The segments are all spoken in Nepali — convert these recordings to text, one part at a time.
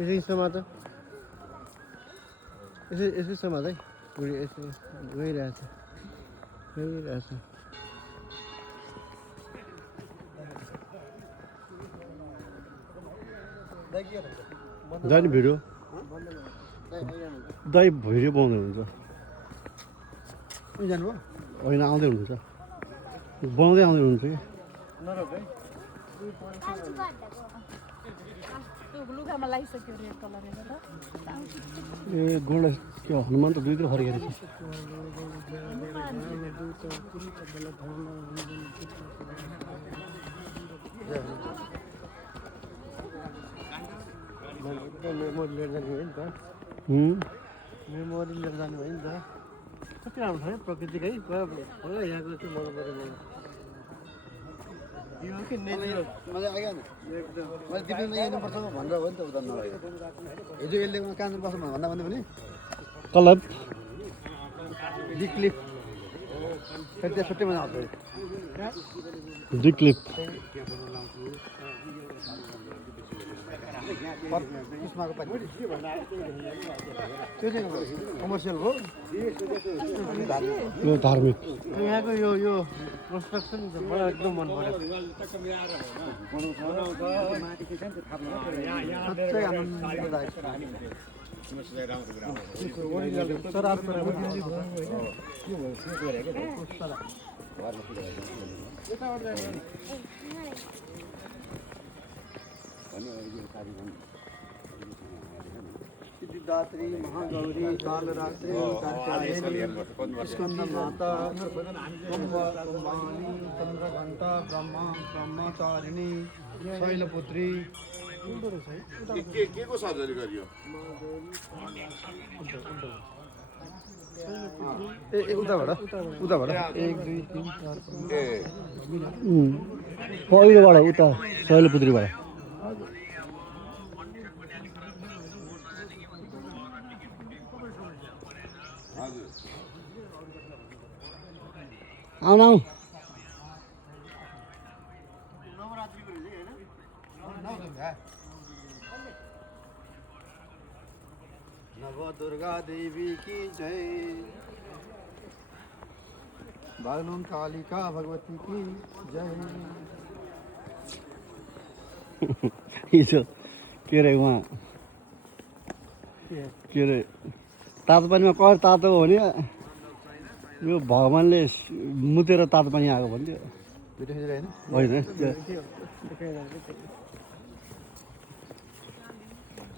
यसै समात यसै समात है बुढी यसो गइरहेछ जाने भिडियो दाइ भिडियो बनाउँदै हुन्छ जानुभयो होइन आउँदै हुनुहुन्छ बनाउँदै आउँदै हुनुहुन्छ कि लुगामा लगाइसक्यो रेड कलर हेरेर ए गोड त्यो हनुमान त दुईतिर फर्केर छ मेमोरी लिएर जाने भयो नि त मेमोरी लिएर जाने भयो नि त कति राम्रो छ है प्रकृतिकै यहाँको चाहिँ मन पऱ्यो यो के नेचर मजा आयो नि एकदम मैले दिपेन हेर्नुपर्छ भनेर हो नि त उता नभए हिजो यसले कहाँ बस्छ भन्दा पनि क्लब डिक्लिप फेरि त्यहाँ छुट्टै मजा आउँछ डिक्लिप पुष्माको पानी त्यो चाहिँ कमर्सियल हो यो धार्मिक यहाँको यो कन्स्ट्रक्सन मलाई एकदम मन पऱ्यो साँच्चै आनन्ददायक सिद्धिदात्री महागौरी कालरात्रि स्कंद माता कुंभानी चंद्रघंटा ब्रह्मचारिणी शैलपुत्री के को सर्जरी गरियो उताबाट 1 2 3 4 पहिलोबाट उता शैलपुत्रीबाट आउनु नव दुर्गा देवी की जय बागलुङ कालिका भगवती की जय हिजो के अरे उहाँ के अरे तातो पानीमा कर तातो हो भने यो भगवान्ले मुतेर तातो पानी आएको भन्थ्यो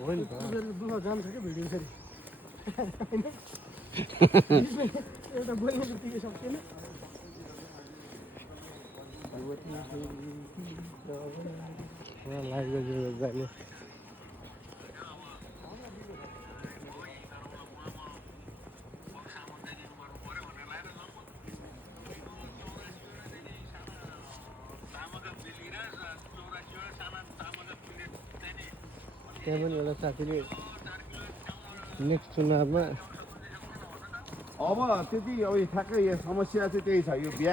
होइन दुःख जान्छ क्या भिडियो फेरि एउटा बोल्ने बित्तिकै सक्दैन त्यहाँ पनि एउटा साथीले नेक्स्ट चुनावमा अब त्यति अब ठ्याक्कै समस्या चाहिँ त्यही छ यो बिहा